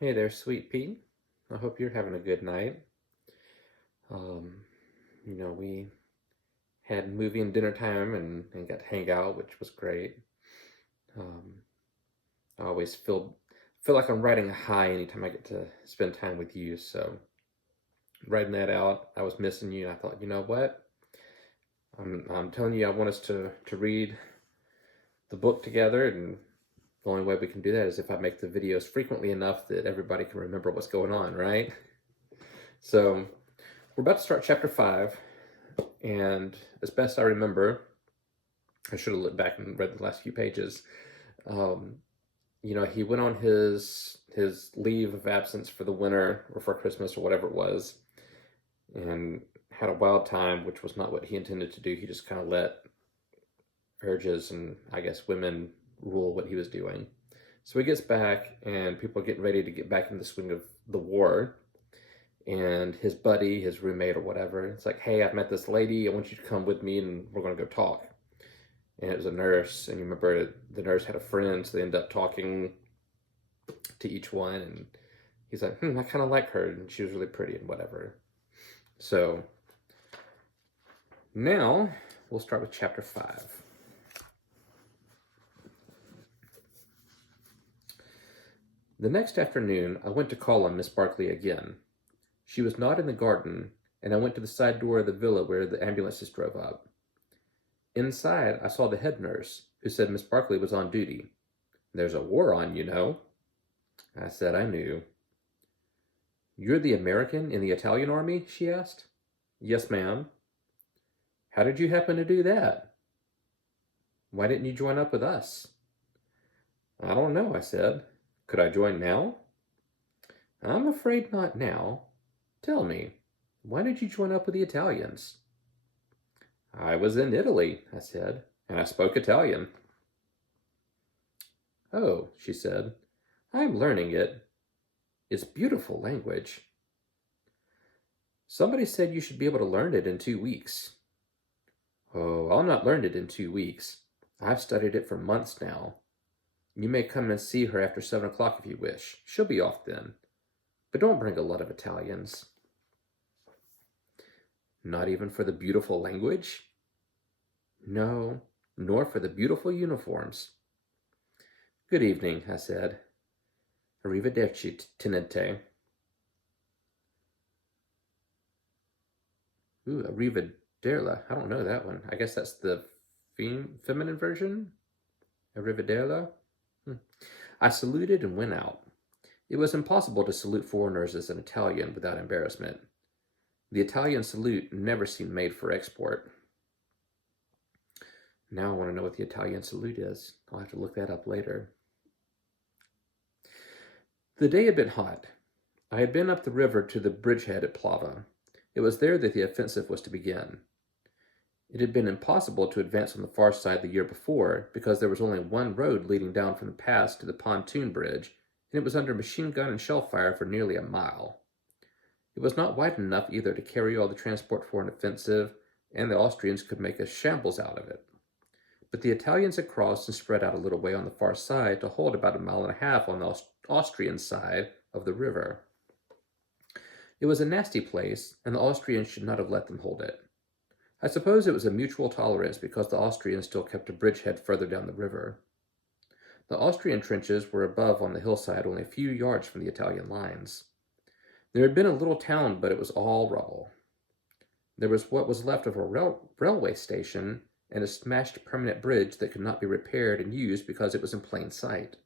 Hey there, sweet pea. I hope you're having a good night. Um, we had movie and dinner time and got to hang out, which was great. Um, I always feel like I'm riding a high anytime I get to spend time with you. So riding that out, I was missing you, and I thought, you know what? I'm telling you, I want us to read the book together, and the only way we can do that is if I make the videos frequently enough that everybody can remember what's going on, right? So we're about to start chapter 5. And as best I remember, I should have looked back and read the last few pages. Um, he went on his leave of absence for the winter or for Christmas or whatever it was, and had a wild time, which was not what he intended to do. He just kind of let urges and I guess women rule what he was doing. So he gets back, and people are getting ready to get back in the swing of the war. And his buddy, his roommate or whatever, it's like, hey, I've met this lady. I want you to come with me, and we're going to go talk. And it was a nurse, and you remember the nurse had a friend, so they end up talking to each one, and he's like, I kind of like her, and she was really pretty and whatever. So now we'll start with chapter 5. The next afternoon, I went to call on Miss Barkley again. She was not in the garden, and I went to the side door of the villa where the ambulances drove up. Inside, I saw the head nurse, who said Miss Barkley was on duty. There's a war on, you know. I said I knew. You're the American in the Italian army? She asked. Yes, ma'am. How did you happen to do that? Why didn't you join up with us? I don't know, I said. Could I join now? I'm afraid not now. Tell me, why did you join up with the Italians? I was in Italy, I said, and I spoke Italian. Oh, she said, I'm learning it. It's beautiful language. Somebody said you should be able to learn it in 2 weeks. Oh, I'll not learn it in 2 weeks. I've studied it for months now. You may come and see her after 7 o'clock if you wish. She'll be off then. But don't bring a lot of Italians. Not even for the beautiful language? No, nor for the beautiful uniforms. Good evening, I said. Arrivederci, tenente. Ooh, arrivederla. I don't know that one. I guess that's the feminine version? Arrivederla? I saluted and went out. It was impossible to salute foreigners as an Italian without embarrassment. The Italian salute never seemed made for export. Now I want to know what the Italian salute is. I'll have to look that up later. The day had been hot. I had been up the river to the bridgehead at Plava. It was there that the offensive was to begin. It had been impossible to advance on the far side the year before because there was only one road leading down from the pass to the pontoon bridge, and it was under machine gun and shell fire for nearly a mile. It was not wide enough either to carry all the transport for an offensive, and the Austrians could make a shambles out of it. But the Italians had crossed and spread out a little way on the far side to hold about 1.5 miles on the Austrian side of the river. It was a nasty place, and the Austrians should not have let them hold it. I suppose it was a mutual tolerance because the Austrians still kept a bridgehead further down the river. The Austrian trenches were above on the hillside only a few yards from the Italian lines. There had been a little town, but it was all rubble. There was what was left of a railway station and a smashed permanent bridge that could not be repaired and used because it was in plain sight.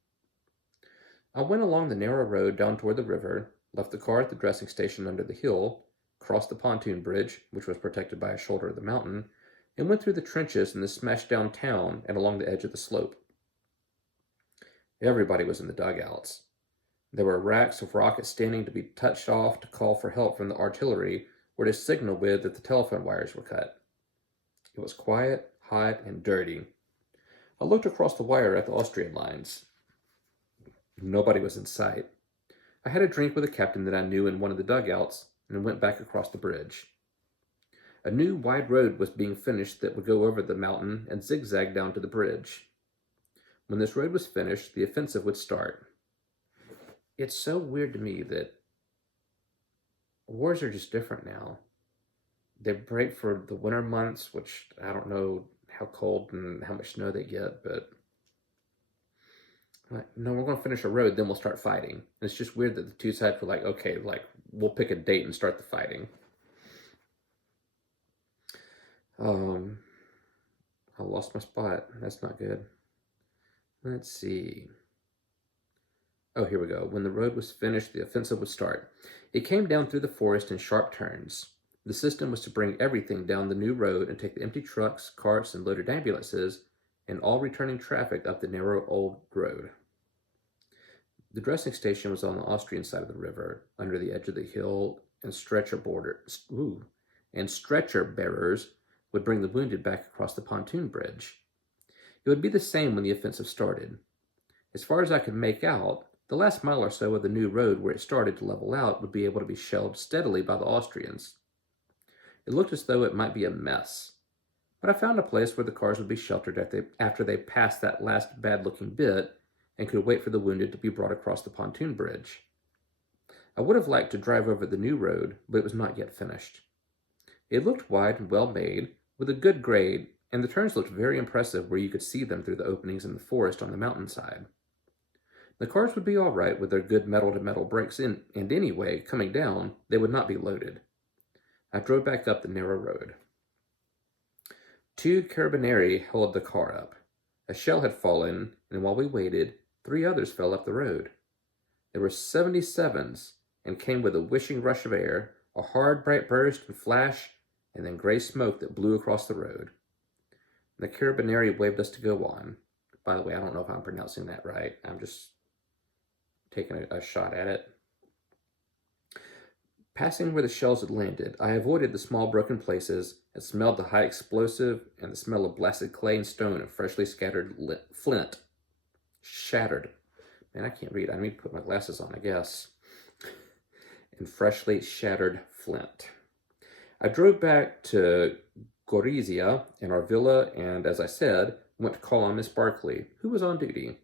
I went along the narrow road down toward the river, left the car at the dressing station under the hill, crossed the pontoon bridge, which was protected by a shoulder of the mountain, and went through the trenches in the smashed-down town and along the edge of the slope. Everybody was in the dugouts. There were racks of rockets standing to be touched off to call for help from the artillery or to signal with that the telephone wires were cut. It was quiet, hot, and dirty. I looked across the wire at the Austrian lines. Nobody was in sight. I had a drink with a captain that I knew in one of the dugouts and went back across the bridge. A new wide road was being finished that would go over the mountain and zigzag down to the bridge. When this road was finished, the offensive would start. it's so weird to me that wars are just different now. They break for the winter months, which I don't know how cold and how much snow they get, but like, no, we're going to finish a road, then we'll start fighting. And it's just weird that the two sides were like, okay, like we'll pick a date and start the fighting. Um, I lost my spot. That's not good. Let's see. Oh, here we go. When the road was finished, the offensive would start. It came down through the forest in sharp turns. The system was to bring everything down the new road and take the empty trucks, carts, and loaded ambulances and all returning traffic up the narrow old road. The dressing station was on the Austrian side of the river, under the edge of the hill, and stretcher bearers would bring the wounded back across the pontoon bridge. It would be the same when the offensive started. As far as I could make out, the last mile or so of the new road where it started to level out would be able to be shelled steadily by the Austrians. It looked as though it might be a mess, but I found a place where the cars would be sheltered after they passed that last bad-looking bit and could wait for the wounded to be brought across the pontoon bridge. I would have liked to drive over the new road, but it was not yet finished. It looked wide and well made, with a good grade, and the turns looked very impressive where you could see them through the openings in the forest on the mountainside. The cars would be all right with their good metal-to-metal brakes in, and anyway, coming down, they would not be loaded. I drove back up the narrow road. 2 carabinieri held the car up. A shell had fallen, and while we waited, 3 others fell up the road. There were 77s, and came with a whishing rush of air, a hard, bright burst and flash, and then gray smoke that blew across the road. The carabinieri waved us to go on. By the way, I don't know if I'm pronouncing that right. I'm just taking a shot at it. Passing where the shells had landed, I avoided the small broken places and smelled the high explosive and the smell of blasted clay and stone and freshly scattered flint. Shattered. Man, I can't read. I need to put my glasses on, I guess. And freshly shattered flint. I drove back to Gorizia in our villa and, as I said, went to call on Miss Barkley, who was on duty.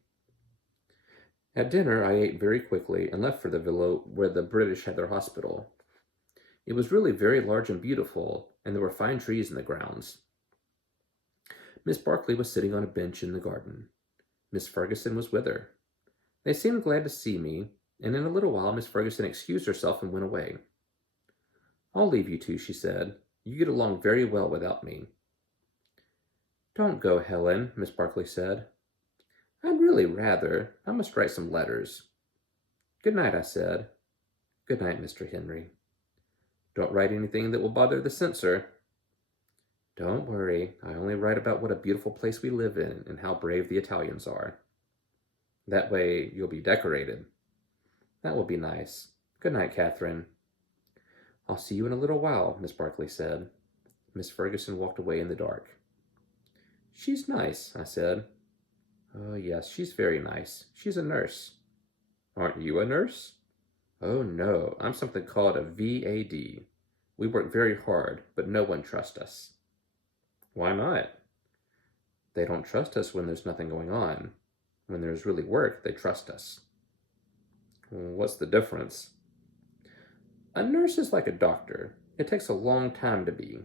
At dinner, I ate very quickly and left for the villa where the British had their hospital. It was really very large and beautiful, and there were fine trees in the grounds. Miss Barkley was sitting on a bench in the garden. Miss Ferguson was with her. They seemed glad to see me, and in a little while Miss Ferguson excused herself and went away. "I'll leave you two," she said. "You get along very well without me." "Don't go, Helen," Miss Barkley said. "I'd really rather. I must write some letters." "Good night," I said. "Good night, Mr. Henry." "Don't write anything that will bother the censor." "Don't worry. I only write about what a beautiful place we live in and how brave the Italians are." "That way you'll be decorated." "That will be nice. Good night, Catherine." "I'll see you in a little while," Miss Barkley said. Miss Ferguson walked away in the dark. "She's nice," I said. "Oh, yes, she's very nice. She's a nurse." "Aren't you a nurse?" "Oh, no, I'm something called a VAD. We work very hard, but no one trusts us." "Why not?" "They don't trust us when there's nothing going on. When there's really work, they trust us." "What's the difference?" "A nurse is like a doctor. It takes a long time to be.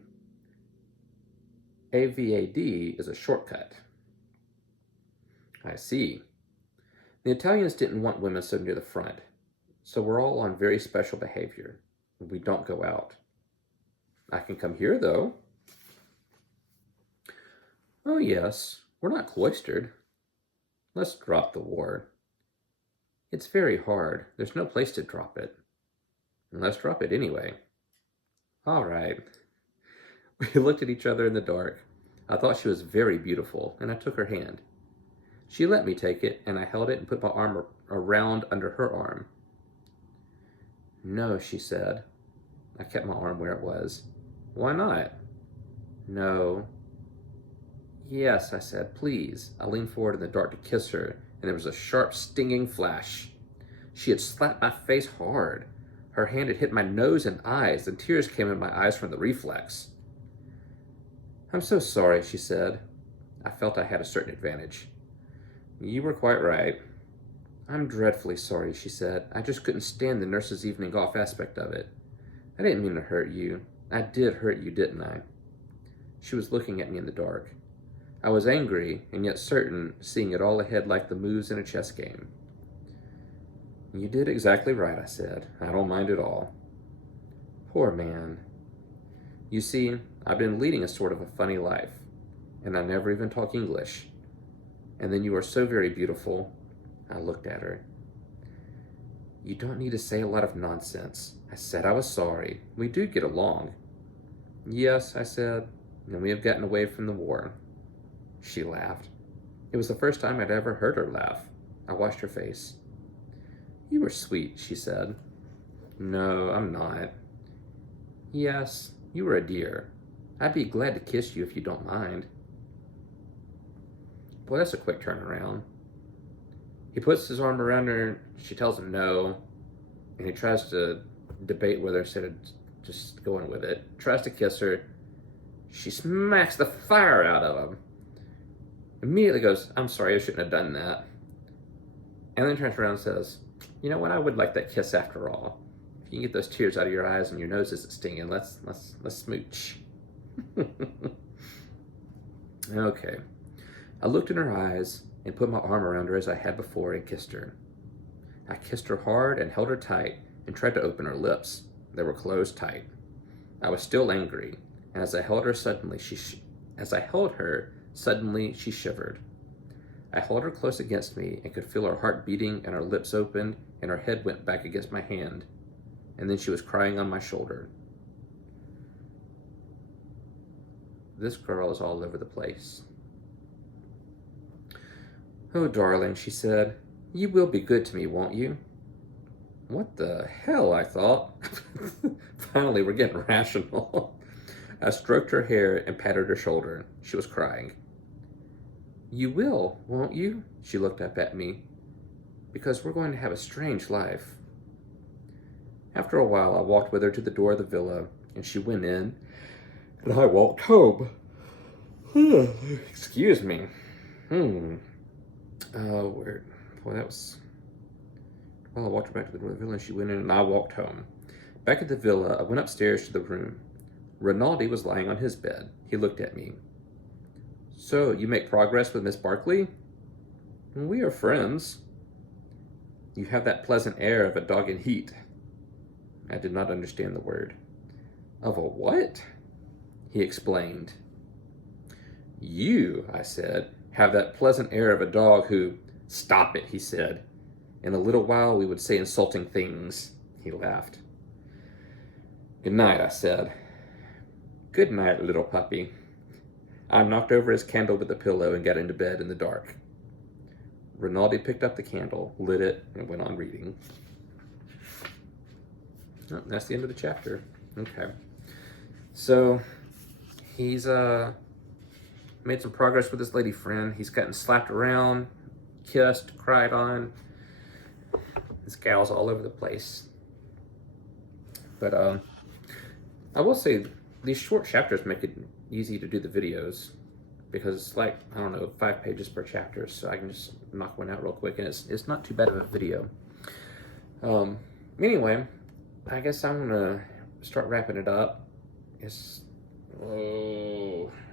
A VAD is a shortcut." "I see. The Italians didn't want women so near the front, so we're all on very special behavior. We don't go out." "I can come here, though." "Oh, yes. We're not cloistered. Let's drop the war." "It's very hard. There's no place to drop it." "Let's drop it anyway." "All right." We looked at each other in the dark. I thought she was very beautiful, and I took her hand. She let me take it, and I held it and put my arm around under her arm. "No," she said. I kept my arm where it was. "Why not?" "No." "Yes," I said, "please." I leaned forward in the dark to kiss her, and there was a sharp, stinging flash. She had slapped my face hard. Her hand had hit my nose and eyes, and tears came in my eyes from the reflex. "I'm so sorry," she said. I felt I had a certain advantage. "You were quite right." I'm dreadfully sorry, she said. I just couldn't stand the nurse's evening off aspect of it. I didn't mean to hurt you. I did hurt you, didn't I? She was looking at me in the dark. I was angry, and yet certain, seeing it all ahead like the moves in a chess game. You did exactly right, I said. I don't mind at all. Poor man. You see, I've been leading a sort of a funny life, and I never even talk English. And then you are so very beautiful. I looked at her. You don't need to say a lot of nonsense. I said I was sorry. We do get along. Yes, I said, and we have gotten away from the war. She laughed. It was the first time I'd ever heard her laugh. I watched her face. You were sweet, she said. No, I'm not. Yes, you were a dear. I'd be glad to kiss you if you don't mind. Boy, that's a quick turnaround. He puts his arm around her, she tells him no, and he tries to debate with her instead of just going with it. Tries to kiss her. She smacks the fire out of him. Immediately goes, I'm sorry, I shouldn't have done that. And then turns around and says, you know what, I would like that kiss after all. If you can get those tears out of your eyes and your nose isn't stinging, let's smooch. Okay. I looked in her eyes and put my arm around her as I had before and kissed her. I kissed her hard and held her tight and tried to open her lips. They were closed tight. I was still angry, and as I held her suddenly, she shivered. I held her close against me and could feel her heart beating and her lips opened and her head went back against my hand. And then she was crying on my shoulder. This girl is all over the place. Oh, darling, she said, you will be good to me, won't you? What the hell, I thought. Finally, we're getting rational. I stroked her hair and patted her shoulder. She was crying. You will, won't you? She looked up at me. Because we're going to have a strange life. After a while, I walked with her to the door of the villa, and she went in, and I walked home. Excuse me. Where? Boy, that was... Well, I walked her back to the door of the villa, and she went in, and I walked home. Back at the villa, I went upstairs to the room. Rinaldi was lying on his bed. He looked at me. So, you make progress with Miss Barkley? We are friends. You have that pleasant air of a dog in heat. I did not understand the word. Of a what? He explained. You, I said, have that pleasant air of a dog who... Stop it, he said. In a little while we would say insulting things. He laughed. Good night, I said. Good night, little puppy. I knocked over his candle with the pillow and got into bed in the dark. Rinaldi picked up the candle, lit it, and went on reading. Oh, that's the end of the chapter. Okay. So, he's made some progress with his lady friend. He's gotten slapped around, kissed, cried on. This gal's all over the place. But I will say, these short chapters make it easy to do the videos because it's like, I don't know, 5 pages per chapter, so I can just knock one out real quick, and it's not too bad of a video. Anyway, I guess I'm gonna start wrapping it up. It's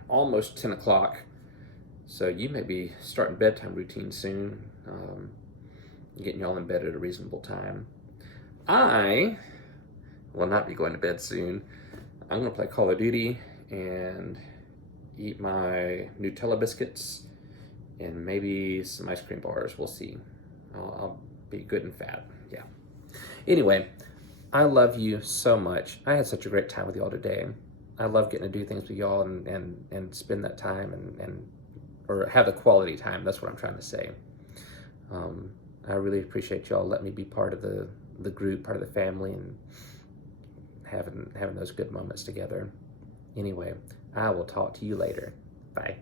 almost 10 o'clock, so you may be starting bedtime routine soon, getting y'all in bed at a reasonable time. I will not be going to bed soon. I'm gonna play Call of Duty and eat my Nutella biscuits and maybe some ice cream bars. We'll see. I'll be good and fat. Yeah. Anyway, I love you so much. I had such a great time with y'all today. I love getting to do things with y'all and spend that time or have the quality time. That's what I'm trying to say. I really appreciate y'all letting me be part of the group, part of the family, and having those good moments together. Anyway, I will talk to you later. Bye.